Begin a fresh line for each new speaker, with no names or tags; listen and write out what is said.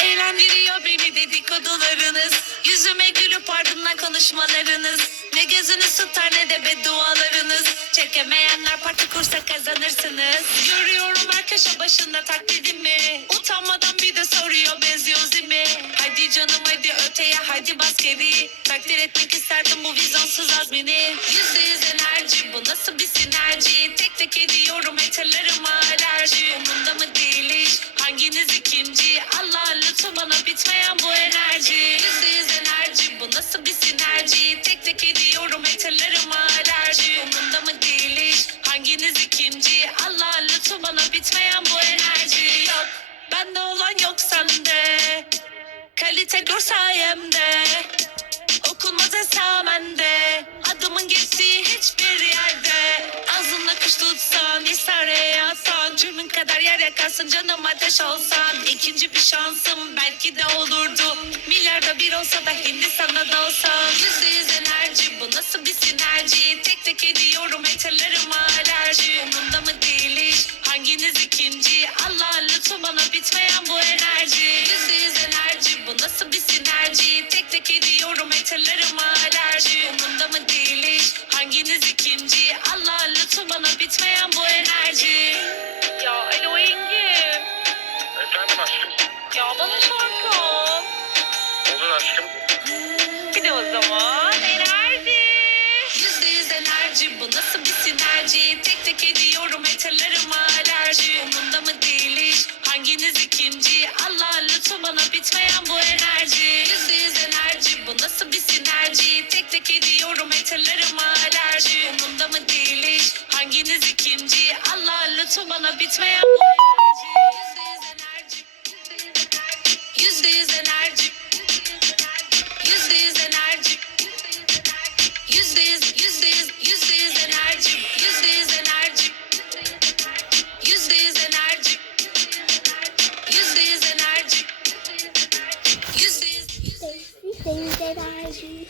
Eğlendiriyor beni dedikodularınız. Yüzüme gülüp ardından konuşmalarınız. Ne gözünüz tutar ne de beddualarınız Çekemeyenler parti kursa kazanırsınız. Görüyorum her köşe başında taklidimi Utanmadan bir de soruyor benziyor mi? Hadi canım hadi öteye hadi bas geri. Takdir etmek isterdim bu vizyonsuz azmini. Yüzde yüz enerji bu nasıl bir sinerji? Tek tek ediyorum haterlarıma alerji. Umunda mı değil iş? Hanginiz ikinci? Allah lütfu bana bitmeyen bu bitmeyen bu enerji Yok. Bende olan yok sende. Kalite gör sayemde. Okunmaz esamende. Adımın geçtiği hiçbir yerde. Ağzınla kuş tutsan İsare yatsan Cürmün kadar yer yakarsın canım ateş olsan. İkinci bir şansım belki de olurdu. Milyarda bir olsa da Hindistan'da da hanginiz ikinci Allah lütfu bana bitmeyen bu enerji Yüzde yüz enerji bu nasıl bir sinerji Tek tek ediyorum haterlarıma alerji Umurumda mı değil iş hanginiz ikinci Allah lütfu bana bitmeyen bu enerji
Ya alo Engin.
Efendim aşkım.
Ya bana şarkı al.
Olur aşkım.
Bir de o zaman
Bana bitmeyen bu enerji. Yüzde yüz enerji bu nasıl bir sinerji? Tek tek ediyorum haterlarıma alerji. Umurumda mı değil iş hanginiz ikinci? Allah lütfu bana bitmeyen bu enerji. Yüzde yüz enerji Yüzde yüz enerji. Yüzde yüz, yüzde yüz, yüzde yüz enerji, yüzde yüz
Yüz enerji.